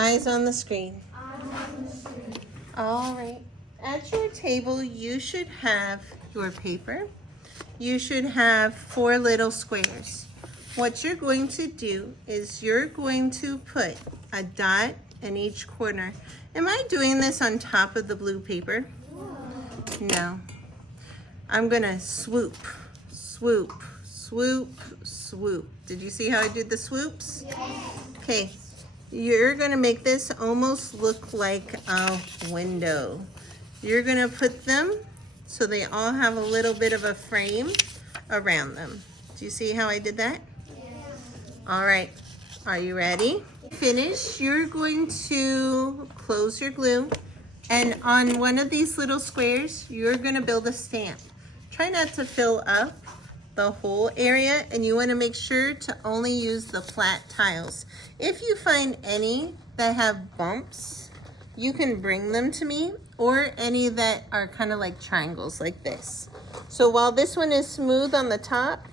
Eyes on the screen. All right. At your table, you should have your paper. You should have 4 little squares. What you're going to do is you're going to put a dot in each corner. Am I doing this on top of the blue paper? No. I'm gonna swoop, swoop, swoop, swoop. Did you see how I did the swoops? Okay. You're gonna make this almost look like a window. You're gonna put them so they all have a little bit of a frame around them. Do you see how I did that? All right, are you ready? Finish, you're going to close your glue, and on one of these little squares, you're gonna build a stamp. Try not to fill up the whole area, and you wanna make sure to only use the flat tiles. If you find any that have bumps, you can bring them to me, or any that are kind of like triangles like this. So while this one is smooth on the top,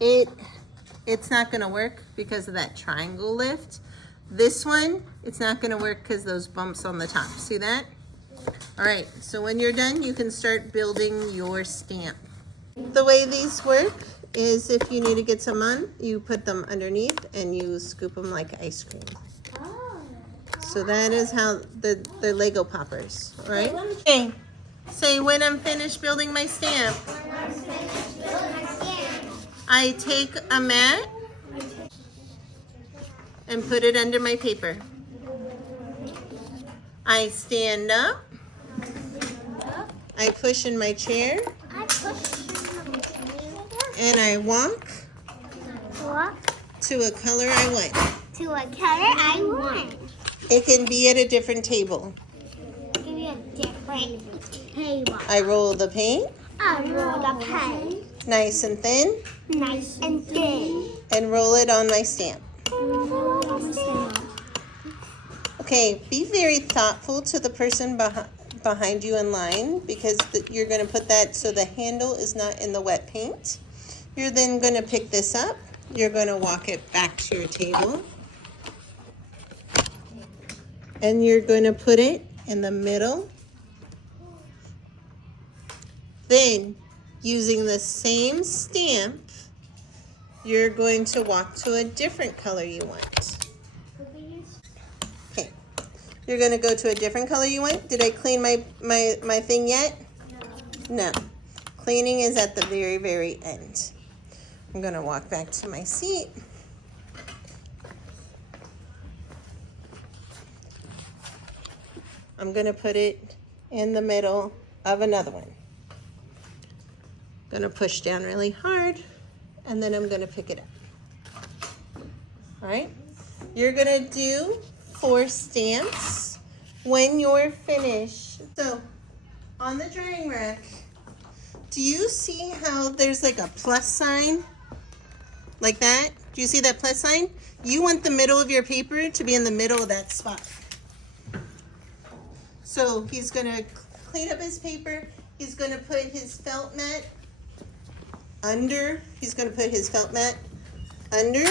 it's not gonna work because of that triangle lift. This one, it's not gonna work because those bumps on the top. See that? All right, so when you're done, you can start building your stamp. The way these work is if you need to get some on, you put them underneath and you scoop them like ice cream. So that is how the Lego poppers, right? Okay, say when I'm finished building my stamp. I take a mat and put it under my paper. I stand up. I push in my chair. And I walk to a color I want. To a color I want. It can be at a different table. Give me a different table. I roll the paint. I roll the pen. Nice and thin. Nice and thin. And roll it on my stamp. Okay, be very thoughtful to the person behind you in line, because you're going to put that so the handle is not in the wet paint. You're then going to pick this up. You're going to walk it back to your table. And you're going to put it in the middle. Then, using the same stamp, you're going to walk to a different color you want. Okay. You're going to go to a different color you want. Did I clean my thing yet? No. Cleaning is at the very, very end. I'm going to walk back to my seat. I'm going to put it in the middle of another one. Going to push down really hard, and then I'm going to pick it up. All right? You're going to do 4 stamps when you're finished. So, on the drying rack, do you see how there's like a plus sign? Like that? Do you see that plus sign? You want the middle of your paper to be in the middle of that spot. So he's gonna clean up his paper. He's gonna put his felt mat under. He's gonna put his felt mat under.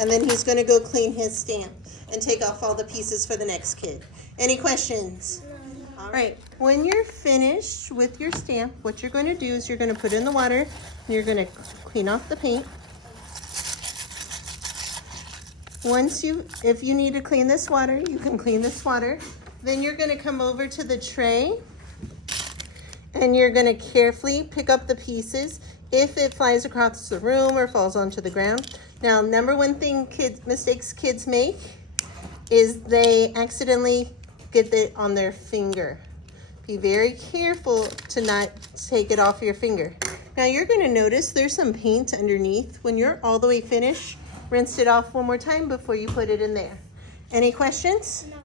And then he's gonna go clean his stamp and take off all the pieces for the next kid. Any questions? All right, when you're finished with your stamp, what you're gonna do is you're gonna put it in the water, and you're gonna clean off the paint. If you need to clean this water, you can clean this water. Then you're gonna come over to the tray, and you're gonna carefully pick up the pieces. If it flies across the room or falls onto the ground. Now, number one thing mistakes kids make is they accidentally get it on their finger. Be very careful to not take it off your finger. Now you're going to notice there's some paint underneath. When you're all the way finished, rinse it off one more time before you put it in there. Any questions?